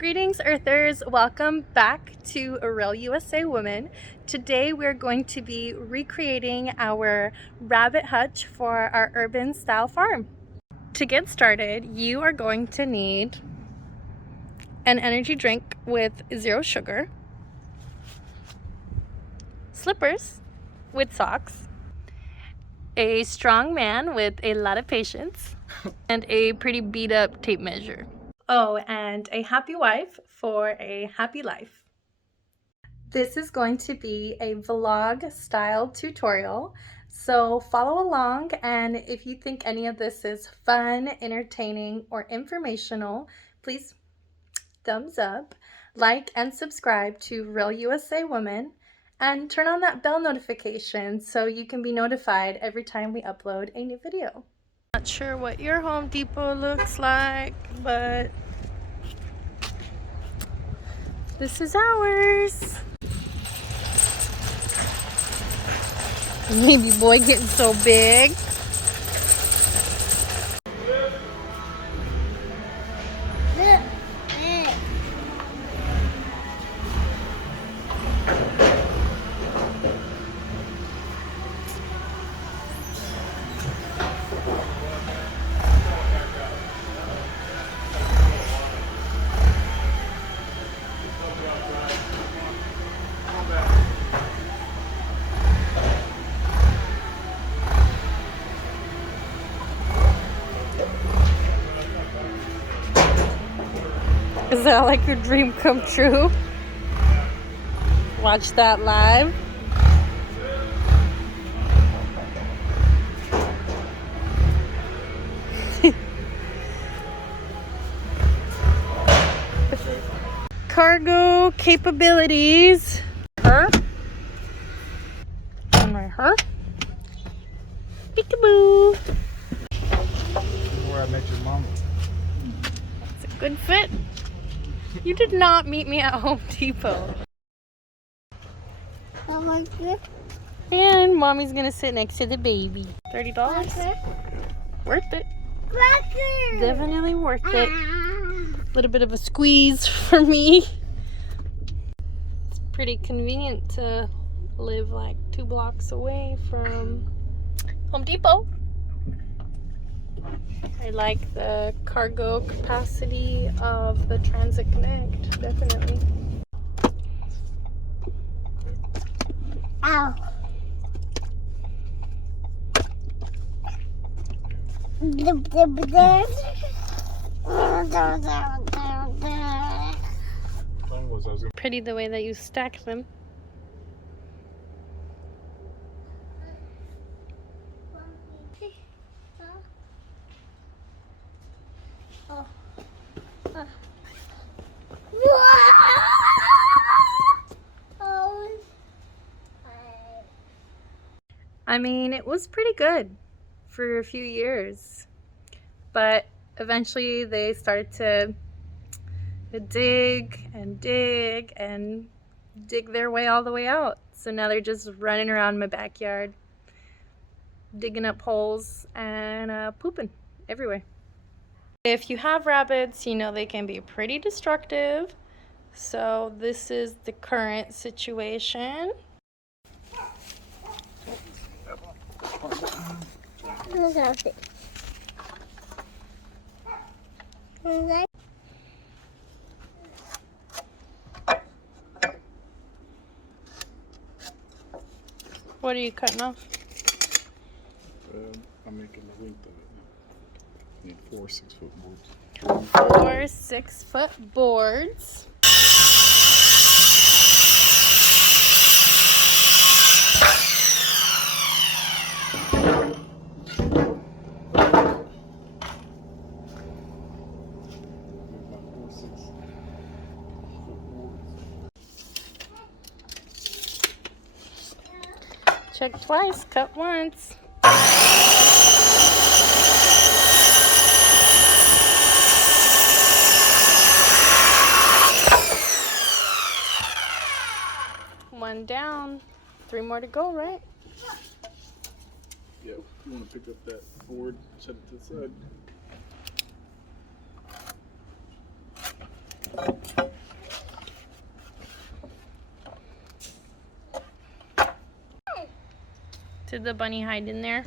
Greetings Earthers, welcome back to A Real USA Woman. Today we're going to be recreating our rabbit hutch for our urban style farm. To get started, you are going to need an energy drink with 0 sugar, slippers with socks, a strong man with a lot of patience, and a pretty beat up tape measure. Oh, and a happy wife for a happy life. This is going to be a vlog style tutorial, so follow along, and if you think any of this is fun, entertaining, or informational, please thumbs up, like and subscribe to Real USA Woman, and turn on that bell notification so you can be notified every time we upload a new video. Not sure what your Home Depot looks like, but this is ours. Baby boy getting so big. Is that like your dream come true? Watch that live. Cargo capabilities. Her. And right her. Peekaboo. Where I met your mama. It's a good fit. You did not meet me at Home Depot. And mommy's gonna sit next to the baby. $30. Worth it. Definitely worth it. A little bit of a squeeze for me. It's pretty convenient to live like 2 blocks away from Home Depot. I like the cargo capacity of the Transit Connect, definitely. Ow. Pretty the way that you stack them. I mean, it was pretty good for a few years, but eventually they started to dig and dig and dig their way all the way out. So now they're just running around my backyard, digging up holes and pooping everywhere. If you have rabbits, you know they can be pretty destructive. So this is the current situation. What are you cutting off? I'm making the length of it. I need 4 6-foot boards. 4 6-foot boards. Check twice, cut once. One down, 3 more to go, right? Yeah, you want to pick up that board, set it to the side. Did the bunny hide in there?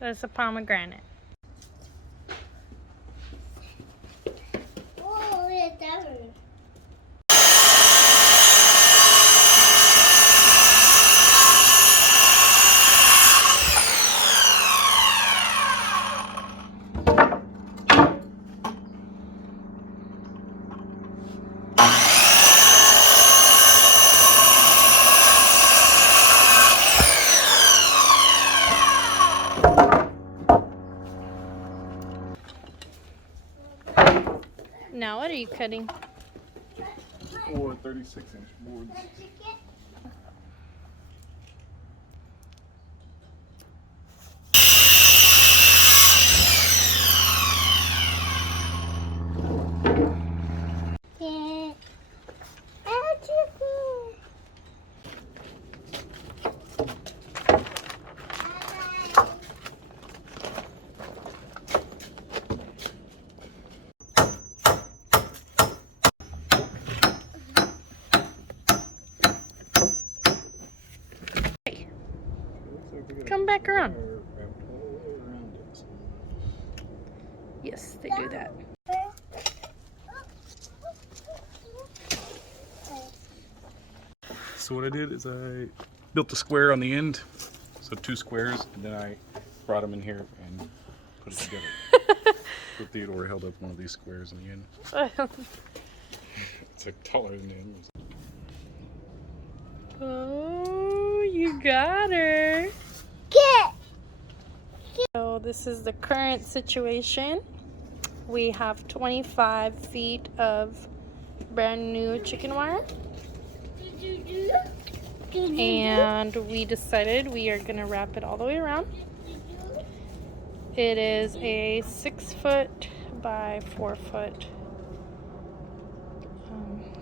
That's a pomegranate. Oh, it's done. Now what are you cutting? 4 36-inch boards. Come back around. Wrapped all around it. Yes, they do that. So what I did is I built a square on the end, so 2 squares, and then I brought them in here and put it together. So Theodore held up one of these squares in the end. It's like taller than him. Oh, you got her. Get. So this is the current situation. We have 25 feet of brand new chicken wire. And we decided we are going to wrap it all the way around. It is a 6-foot by 4-foot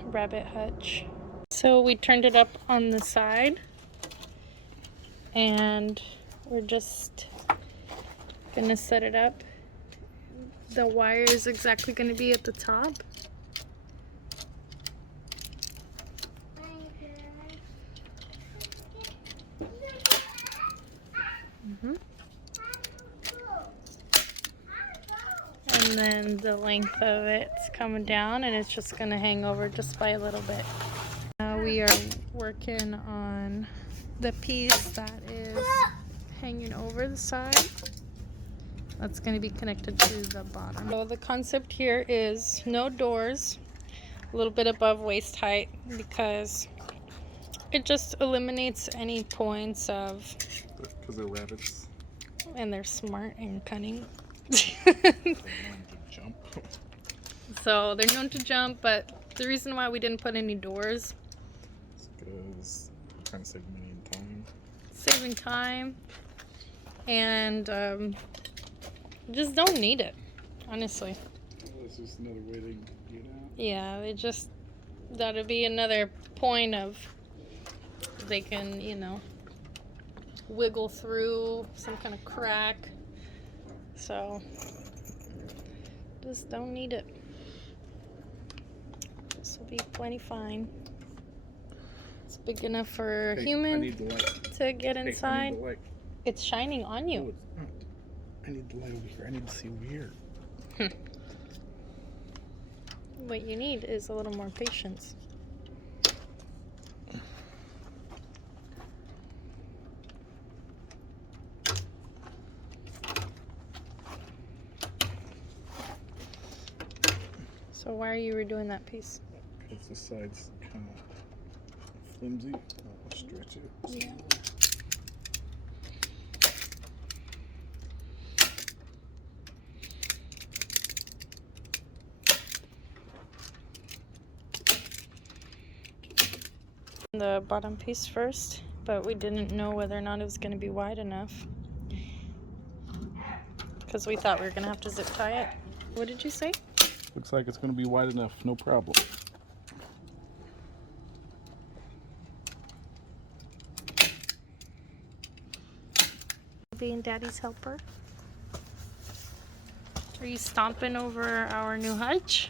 rabbit hutch. So we turned it up on the side, and we're just gonna set it up. The wire is exactly gonna be at the top. And then the length of it's coming down, and it's just gonna hang over just by a little bit. Now we are working on the piece that is hanging over the side. That's going to be connected to the bottom. So the concept here is no doors, a little bit above waist height, because it just eliminates any points of... Because they're rabbits. And they're smart and cunning. They're known to jump. So they're known to jump, but the reason why we didn't put any doors... Because we're trying to save money and time. Saving time. And just don't need it, honestly. Well, it's just another way they can get out. Yeah, they just... That'll be another point of... They can, you know, wiggle through some kind of crack. So, just don't need it. This will be plenty fine. It's big enough for a human to get inside. I need the light. It's shining on No, you. it's not. I need the light over here. I need to see over here. What you need is a little more patience. So why are you redoing that piece? Because the side's kind of flimsy. I'll stretch it. Yeah. The bottom piece first, but we didn't know whether or not it was going to be wide enough, because we thought we were going to have to zip tie it. What did you say? Looks like it's going to be wide enough, no problem. Being Daddy's helper. Are you stomping over our new hutch?